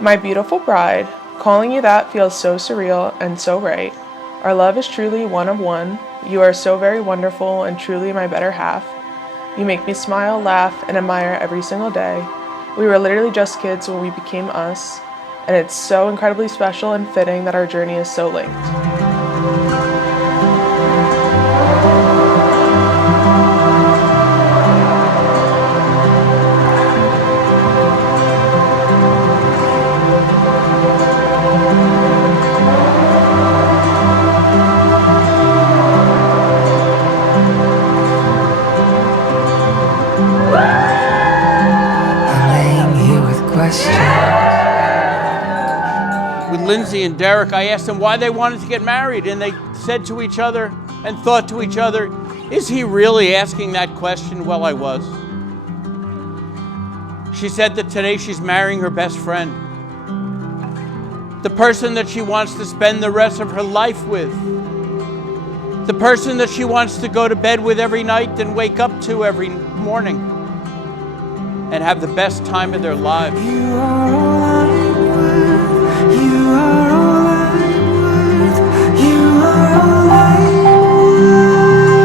My beautiful bride, calling you that feels so surreal and so right. Our love is truly one of one. You are so very wonderful and truly my better half. You make me smile, laugh, and admire every single day. We were literally just kids when we became us, and it's so incredibly special and fitting that our journey is so linked. With Lindsey and Derek, I asked them why they wanted to get married, and they said to each other and thought to each other, is he really asking that question? Well, I was. She said that today she's marrying her best friend, the person that she wants to spend the rest of her life with, the person that she wants to go to bed with every night and wake up to every morning and have the best time of their lives. You are all I'm worth. You are all I'm worth. You are all I'm worth. You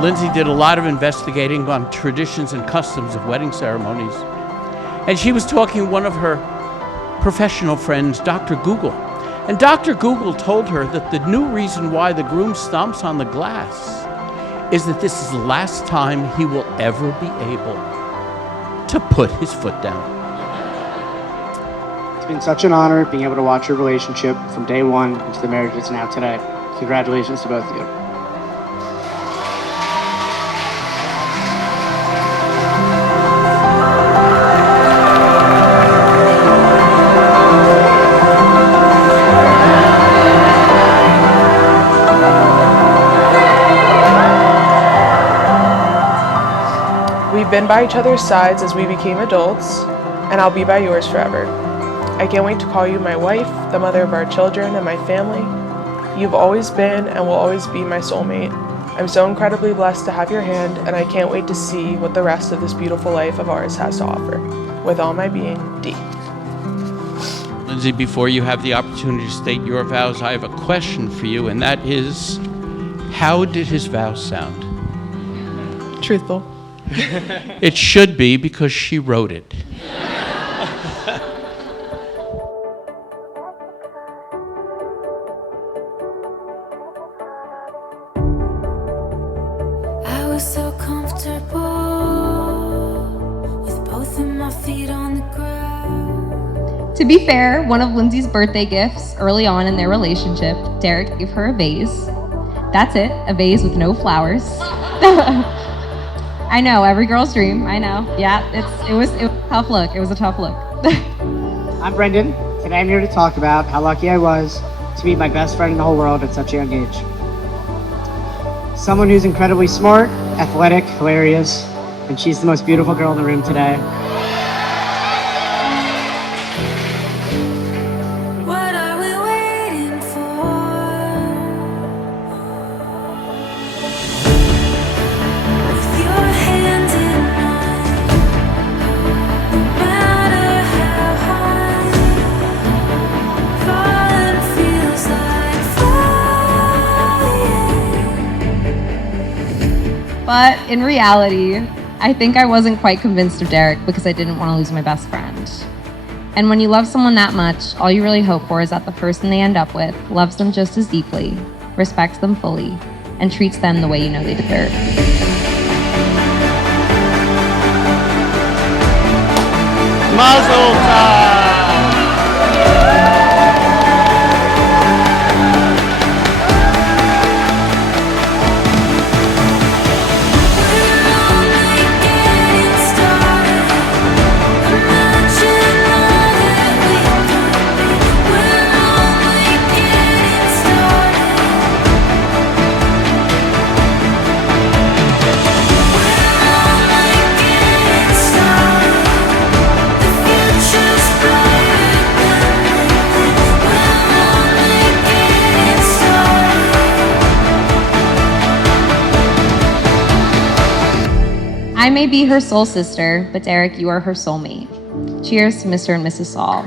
Lindsey did a lot of investigating on traditions and customs of wedding ceremonies. And she was talking to one of her professional friends, Dr. Google. And Dr. Google told her that the new reason why the groom stomps on the glass is that this is the last time he will ever be able to put his foot down. It's been such an honor being able to watch your relationship from day one into the marriage it's now today. Congratulations to both of you. We've been by each other's sides as we became adults, and I'll be by yours forever. I can't wait to call you my wife, the mother of our children and my family. You've always been and will always be my soulmate. I'm so incredibly blessed to have your hand, and I can't wait to see what the rest of this beautiful life of ours has to offer. With all my being, D. Lindsey, before you have the opportunity to state your vows, I have a question for you, and that is, how did his vows sound? Truthful. It should be, because she wrote it. I was so comfortable with both of my feet on the ground. To be fair, one of Lindsey's birthday gifts early on in their relationship, Derek gave her a vase. That's it, a vase with no flowers. I know, every girl's dream, I know. Yeah, it was a tough look. It was a tough look. I'm Brendan. Today I'm here to talk about how lucky I was to meet my best friend in the whole world at such a young age. Someone who's incredibly smart, athletic, hilarious, and she's the most beautiful girl in the room today. What are we waiting for? With your hand in mine, no matter how high, falling feels like flying. But in reality, I think I wasn't quite convinced of Derek because I didn't want to lose my best friend. And when you love someone that much, all you really hope for is that the person they end up with loves them just as deeply, respects them fully, and treats them the way you know they deserve. Mazel tov! We're only getting started. Imagine all that we could be. I may be her soul sister, but Derek, you are her soulmate. Cheers to Mr. and Mrs. Saul.